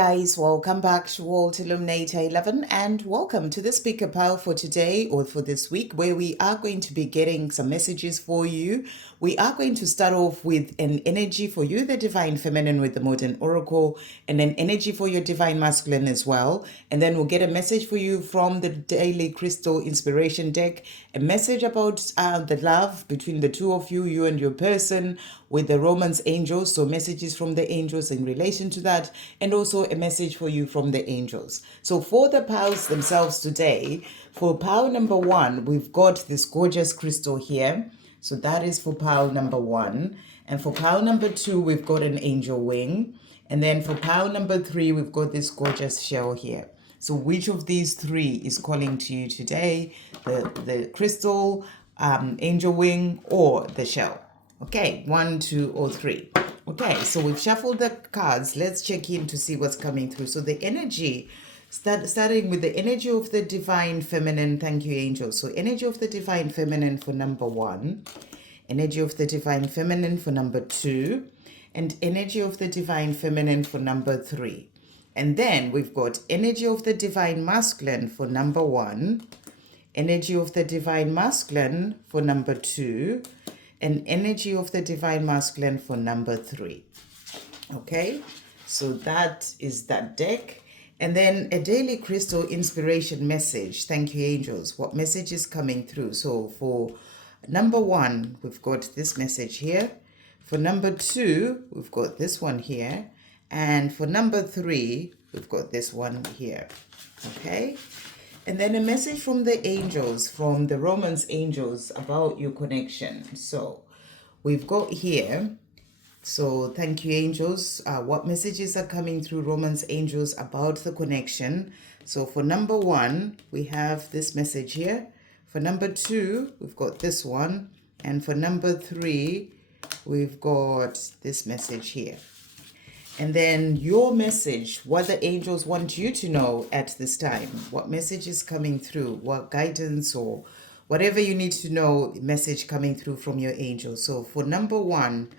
Guys, welcome back to Illuminator11 and welcome to the speaker pile for today or for this week, where we are going to be getting some messages for you. We are going to start off with an energy for you, the divine feminine with the modern oracle, and an energy for your divine masculine as well. And then we'll get a message for you from the daily crystal inspiration deck, a message about the love between the two of you, you and your person, with the Romance angels. So messages from the angels in relation to that, and also a message for you from the angels. So for the piles themselves today, for pile number 1, we've got this gorgeous crystal here. So that is for pile number 1. And for pile number 2, we've got an angel wing. And then for pile number 3, we've got this gorgeous shell here. So which of these 3 is calling to you today? The crystal, angel wing, or the shell? Okay, 1, 2, or 3. Okay, so we've shuffled the cards. Let's check in to see what's coming through. So the energy, starting with the energy of the divine feminine. Thank you, angels. So energy of the divine feminine for number 1, energy of the divine feminine for number 2, and energy of the divine feminine for number 3. And then we've got energy of the divine masculine for number 1, energy of the divine masculine for number 2, and energy of the divine masculine for number 3. Okay, so that is that deck. And then a daily crystal inspiration message. Thank you, angels. What message is coming through? So for number 1, we've got this message here. For number 2, we've got this one here. And for number 3, we've got this one here. Okay. And then a message from the angels, from the Romance angels, about your connection. So we've got here, so thank you, angels. What messages are coming through, Romance angels, about the connection? So for number 1, we have this message here. For number 2, we've got this one. And for number 3, we've got this message here. And then your message, what the angels want you to know at this time. What message is coming through? What guidance or whatever you need to know, message coming through from your angels. So for number 1,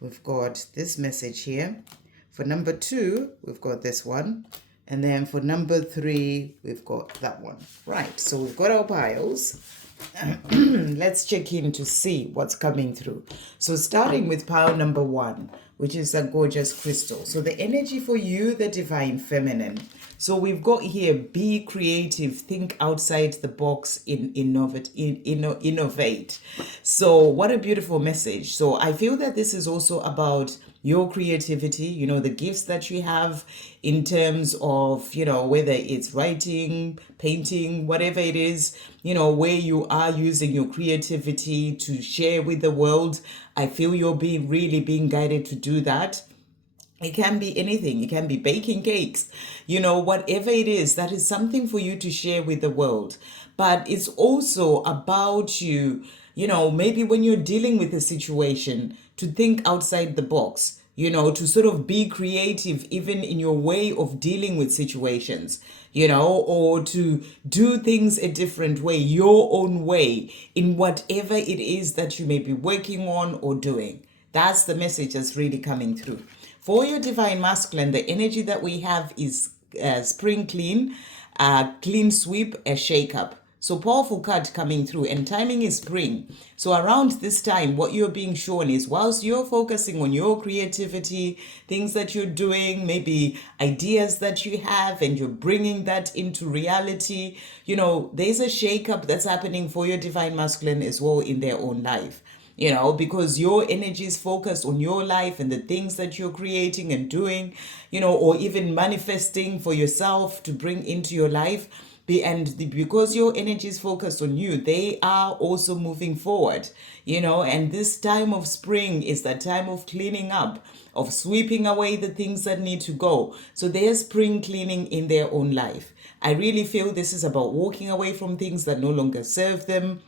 we've got this message here. For number 2, we've got this one. And then for number 3, we've got that one. Right, so we've got our piles. Let's check in to see what's coming through. So starting with pile number 1, which is a gorgeous crystal. So the energy for you, the divine feminine. So we've got here, be creative, think outside the box, innovate. So what a beautiful message. So I feel that this is also about your creativity, you know, the gifts that you have in terms of, you know, whether it's writing, painting, whatever it is, you know, where you are using your creativity to share with the world. I feel you're really being guided to do that. It can be anything. It can be baking cakes, you know, whatever it is, that is something for you to share with the world. But it's also about you, you know, maybe when you're dealing with a situation, to think outside the box, you know, to sort of be creative even in your way of dealing with situations, you know, or to do things a different way, your own way, in whatever it is that you may be working on or doing. That's the message that's really coming through. For your divine masculine, the energy that we have is spring clean, clean sweep, a shake up. So powerful card coming through, and timing is spring. So around this time, what you're being shown is, whilst you're focusing on your creativity, things that you're doing, maybe ideas that you have, and you're bringing that into reality, you know, there's a shake up that's happening for your divine masculine as well in their own life. You know, because your energy is focused on your life and the things that you're creating and doing, you know, or even manifesting for yourself to bring into your life. Because your energy is focused on you, they are also moving forward, you know, and this time of spring is the time of cleaning up, of sweeping away the things that need to go. So there's spring cleaning in their own life. I really feel this is about walking away from things that no longer serve them,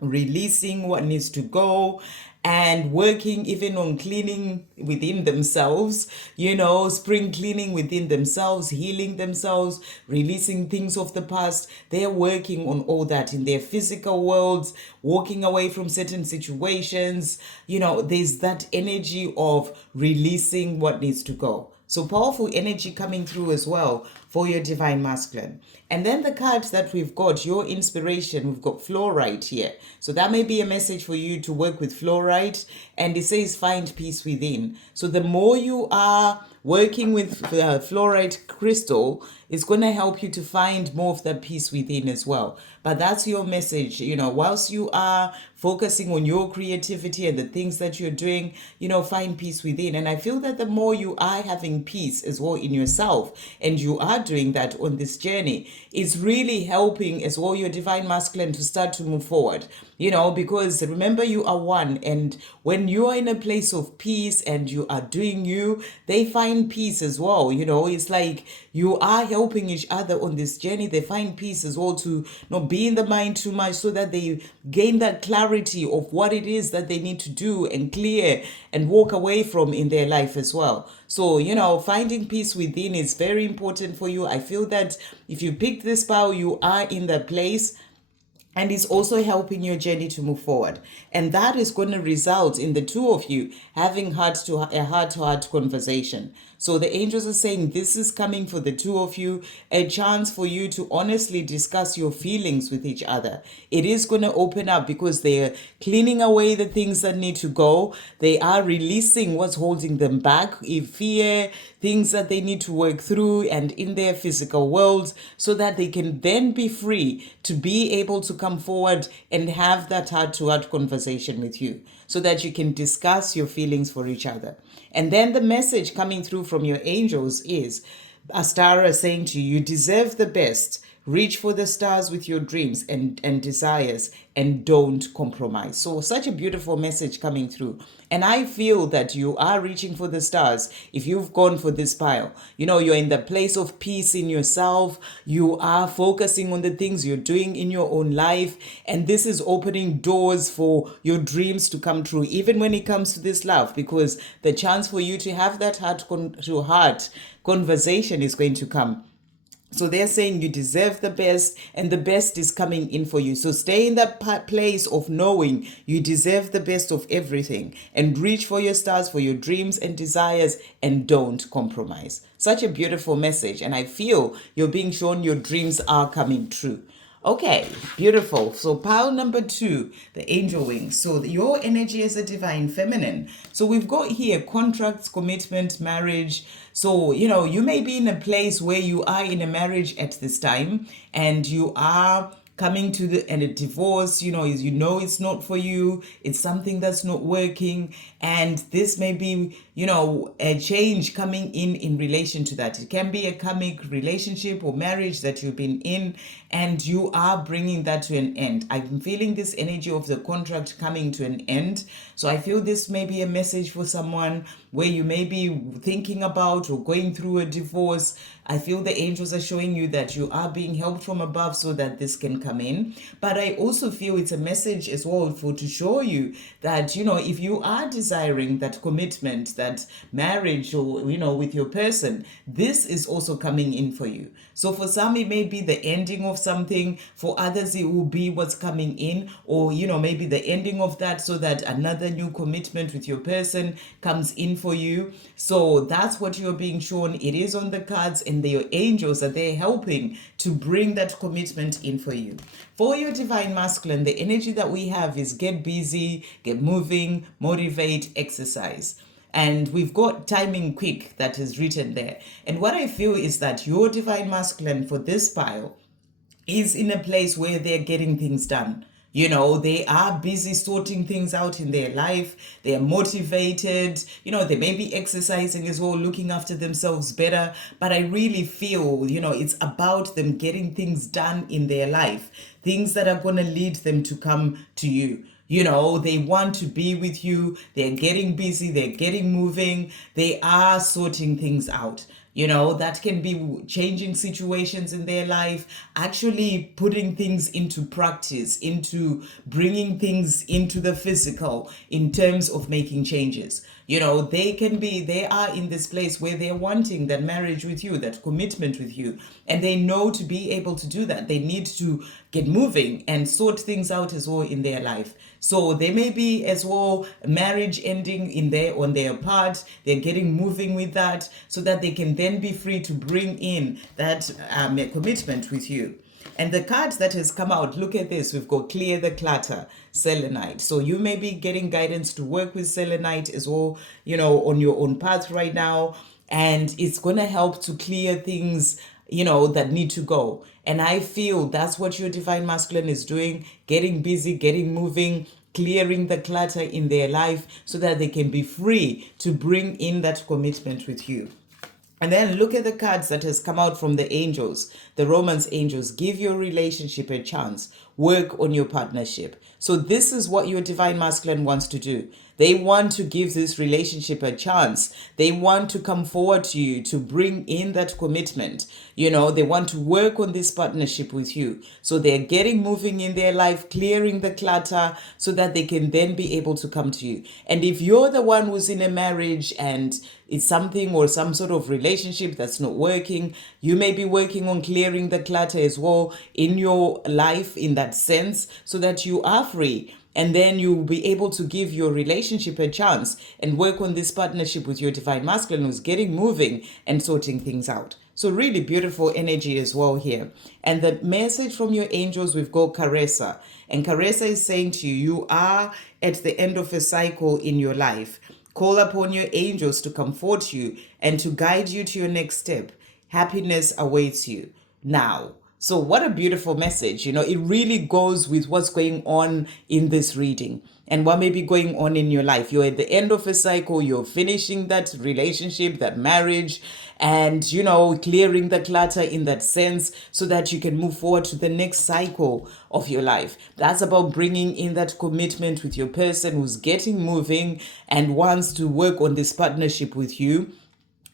releasing what needs to go, and working even on cleaning within themselves, you know, spring cleaning within themselves, healing themselves, releasing things of the past. They're working on all that in their physical worlds, walking away from certain situations. You know, there's that energy of releasing what needs to go. So powerful energy coming through as well for your divine masculine. And then the cards that we've got, your inspiration, we've got fluoride here. So that may be a message for you to work with fluoride. And it says find peace within. So the more you are working with fluoride crystal, it's going to help you to find more of that peace within as well. But that's your message, whilst you are focusing on your creativity and the things that you're doing, find peace within. And I feel that the more you are having peace as well in yourself, and you are doing that on this journey, it's really helping as well your divine masculine to start to move forward. Because remember, you are one, and when you are in a place of peace and you are doing you, they find peace as well. It's like you are helping each other on this journey. They find peace as well to not be in the mind too much, so that they gain that clarity of what it is that they need to do and clear and walk away from in their life as well. So, finding peace within is very important for you. I feel that if you pick this pile, you are in that place. And it's also helping your journey to move forward. And that is going to result in the two of you having heart-to-heart conversation. So the angels are saying this is coming for the two of you, a chance for you to honestly discuss your feelings with each other. It is going to open up because they're cleaning away the things that need to go. They are releasing what's holding them back, fear, things that they need to work through and in their physical world, so that they can then be free to be able to come forward and have that heart-to-heart conversation with you, so that you can discuss your feelings for each other. And then the message coming through from your angels is Astara saying to you, you deserve the best. Reach for the stars with your dreams and desires, and don't compromise. So such a beautiful message coming through. And I feel that you are reaching for the stars if you've gone for this pile. You're in the place of peace in yourself. You are focusing on the things you're doing in your own life. And this is opening doors for your dreams to come true, even when it comes to this love, because the chance for you to have that heart-to-heart conversation is going to come. So they're saying you deserve the best, and the best is coming in for you. So stay in that place of knowing you deserve the best of everything, and reach for your stars, for your dreams and desires, and don't compromise. Such a beautiful message. And I feel you're being shown your dreams are coming true. Okay, beautiful. So pile number 2, the angel wings. So your energy is a divine feminine. So we've got here contracts, commitment, marriage. So, you may be in a place where you are in a marriage at this time, and you are coming to a divorce, it's not for you, it's something that's not working, and this may be, a change coming in relation to that. It can be a karmic relationship or marriage that you've been in, and you are bringing that to an end. I'm feeling this energy of the contract coming to an end. So I feel this may be a message for someone where you may be thinking about or going through a divorce. I feel the angels are showing you that you are being helped from above so that this can come in. But I also feel it's a message as well to show you that, if you are desiring that commitment, that marriage, or, with your person, this is also coming in for you. So for some, it may be the ending of something. For others, it will be what's coming in, or, maybe the ending of that so that another new commitment with your person comes in for you. So that's what you're being shown. It is on the cards, and your angels are there helping to bring that commitment in for you. For your divine masculine, the energy that we have is get busy, get moving, motivate, exercise. And we've got timing quick that is written there. And what I feel is that your divine masculine for this pile is in a place where they're getting things done. They are busy sorting things out in their life. They are motivated. They may be exercising as well, looking after themselves better. But I really feel, it's about them getting things done in their life, things that are going to lead them to come to you. They want to be with you. They're getting busy. They're getting moving. They are sorting things out. That can be changing situations in their life, actually putting things into practice, into bringing things into the physical in terms of making changes. They are in this place where they're wanting that marriage with you, that commitment with you. And they know to be able to do that, they need to get moving and sort things out as well in their life. So there may be as well marriage ending on their part. They're getting moving with that so that they can then be free to bring in that commitment with you. And the cards that has come out, look at this. We've got clear the clutter, selenite. So you may be getting guidance to work with selenite as well, on your own path right now. And it's going to help to clear things, that need to go. And I feel that's what your divine masculine is doing, getting busy, getting moving, clearing the clutter in their life so that they can be free to bring in that commitment with you. And then look at the cards that has come out from the angels, the Romance angels. Give your relationship a chance. Work on your partnership. So this is what your divine masculine wants to do. They want to give this relationship a chance. They want to come forward to you to bring in that commitment. They want to work on this partnership with you. So they're getting moving in their life, clearing the clutter so that they can then be able to come to you. And if you're the one who's in a marriage and it's something or some sort of relationship that's not working, you may be working on clearing the clutter as well in your life in that sense so that you are free. And then you'll be able to give your relationship a chance and work on this partnership with your divine masculine who's getting moving and sorting things out. So really beautiful energy as well here. And the message from your angels, we've got Caressa. And Caressa is saying to you, you are at the end of a cycle in your life. Call upon your angels to comfort you and to guide you to your next step. Happiness awaits you now. So what a beautiful message. It really goes with what's going on in this reading and what may be going on in your life. You're at the end of a cycle. You're finishing that relationship, that marriage, and, clearing the clutter in that sense so that you can move forward to the next cycle of your life. That's about bringing in that commitment with your person who's getting moving and wants to work on this partnership with you.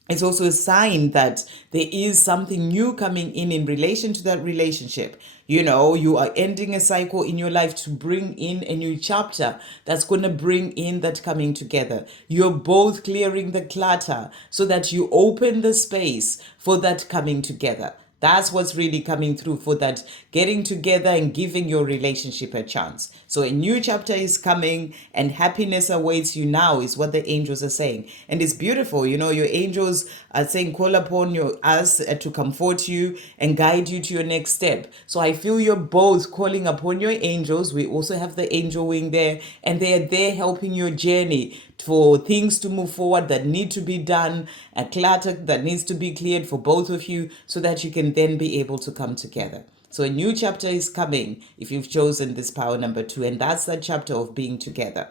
It's also a sign that there is something new coming in relation to that relationship. You are ending a cycle in your life to bring in a new chapter that's going to bring in that coming together. You're both clearing the clutter so that you open the space for that coming together. That's what's really coming through for that getting together and giving your relationship a chance. So a new chapter is coming and happiness awaits you now is what the angels are saying. And it's beautiful. Your angels are saying call upon us to comfort you and guide you to your next step. So I feel you're both calling upon your angels. We also have the angel wing there and they're there helping your journey for things to move forward that need to be done, a clutter that needs to be cleared for both of you so that you can then be able to come together. So a new chapter is coming if you've chosen this power number 2, and that's that chapter of being together.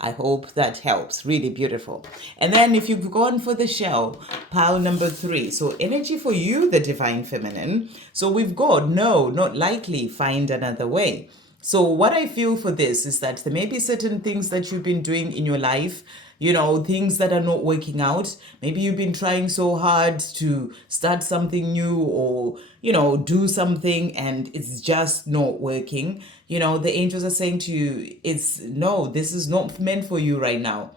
I hope that helps. Really beautiful. And then if you've gone for the shell, pile number 3. So energy for you, the divine feminine. So we've got no, not likely, find another way. So what I feel for this is that there may be certain things that you've been doing in your life, things that are not working out. Maybe you've been trying so hard to start something new or, do something and it's just not working. The angels are saying to you, this is not meant for you right now.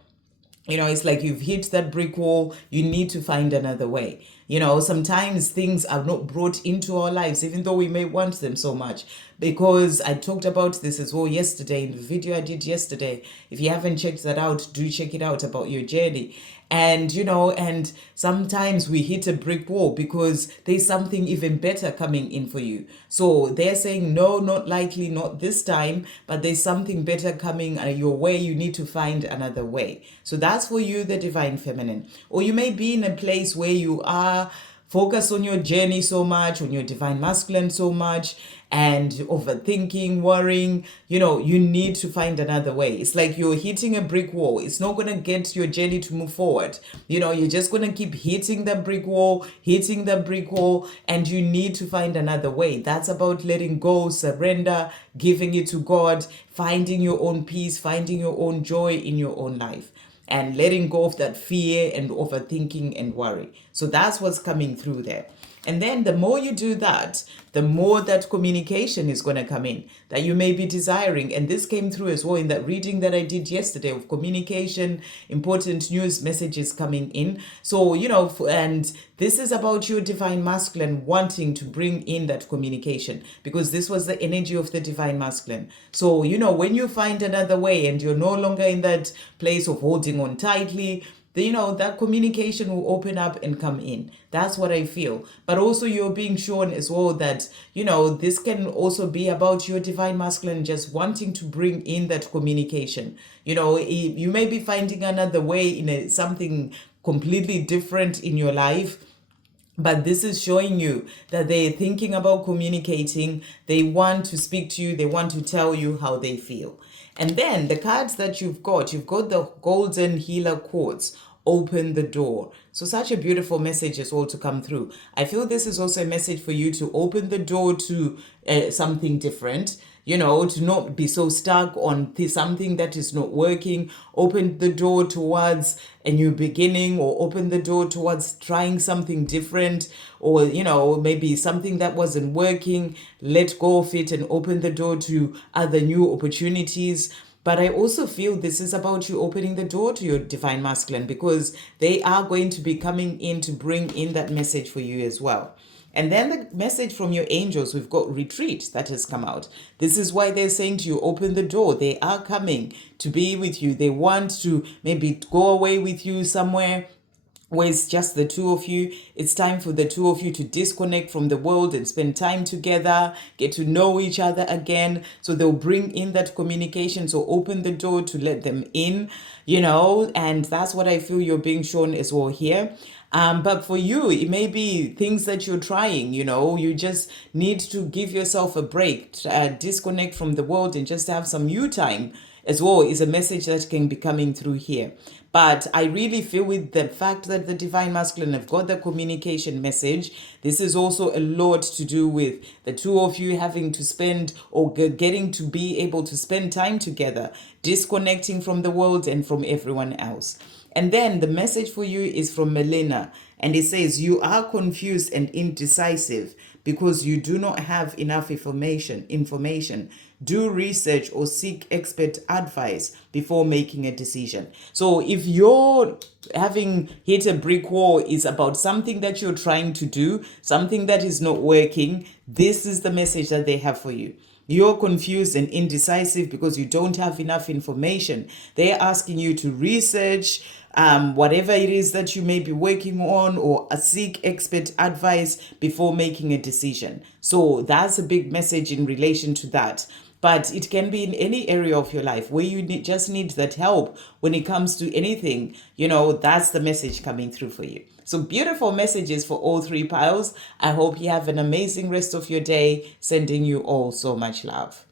It's like you've hit that brick wall. You need to find another way. Sometimes things are not brought into our lives, even though we may want them so much. Because I talked about this as well yesterday in the video I did yesterday. If you haven't checked that out, do check it out about your journey. And, and sometimes we hit a brick wall because there's something even better coming in for you. So they're saying, no, not likely, not this time, but there's something better coming your way. You need to find another way. So that's for you, the divine feminine. Or you may be in a place where you are focused on your journey so much, on your divine masculine so much, and overthinking, worrying, you need to find another way. It's like you're hitting a brick wall. It's not going to get your journey to move forward. You're just going to keep hitting the brick wall, and you need to find another way. That's about letting go, surrender, giving it to God, finding your own peace, finding your own joy in your own life, and letting go of that fear and overthinking and worry. So that's what's coming through there. And then the more you do that, the more that communication is going to come in that you may be desiring. And this came through as well in that reading that I did yesterday of communication, important news messages coming in. So, and this is about your divine masculine wanting to bring in that communication, because this was the energy of the divine masculine. So, when you find another way and you're no longer in that place of holding on tightly, that communication will open up and come in. That's what I feel. But also you're being shown as well that, this can also be about your divine masculine just wanting to bring in that communication. You may be finding another way in something completely different in your life. But this is showing you that they're thinking about communicating. They want to speak to you. They want to tell you how they feel. And then the cards that you've got the golden healer quartz. Open the door. So such a beautiful message as well to come through. I feel this is also a message for you to open the door to something different. To not be so stuck on something that is not working. Open the door towards a new beginning, or open the door towards trying something different, or, maybe something that wasn't working. Let go of it and open the door to other new opportunities. But I also feel this is about you opening the door to your divine masculine, because they are going to be coming in to bring in that message for you as well. And then the message from your angels, we've got retreat that has come out. This is why they're saying to you, open the door. They are coming to be with you. They want to maybe go away with you somewhere where it's just the two of you. It's time for the two of you to disconnect from the world and spend time together, get to know each other again. So they'll bring in that communication. So open the door to let them in, and that's what I feel you're being shown as well here. But for you, it may be things that you're trying, you just need to give yourself a break, disconnect from the world and just have some you time as well, is a message that can be coming through here. But I really feel with the fact that the divine masculine have got the communication message, this is also a lot to do with the two of you having to spend, or getting to be able to spend time together, disconnecting from the world and from everyone else. And then the message for you is from Melina, and it says, you are confused and indecisive because you do not have enough information. Do research or seek expert advice before making a decision. So if you're having hit a brick wall is about something that you're trying to do, something that is not working, this is the message that they have for you. You're confused and indecisive because you don't have enough information. They're asking you to research whatever it is that you may be working on, or seek expert advice before making a decision. So that's a big message in relation to that. But it can be in any area of your life where you just need that help when it comes to anything. That's the message coming through for you. So beautiful messages for all three piles. I hope you have an amazing rest of your day. Sending you all so much love.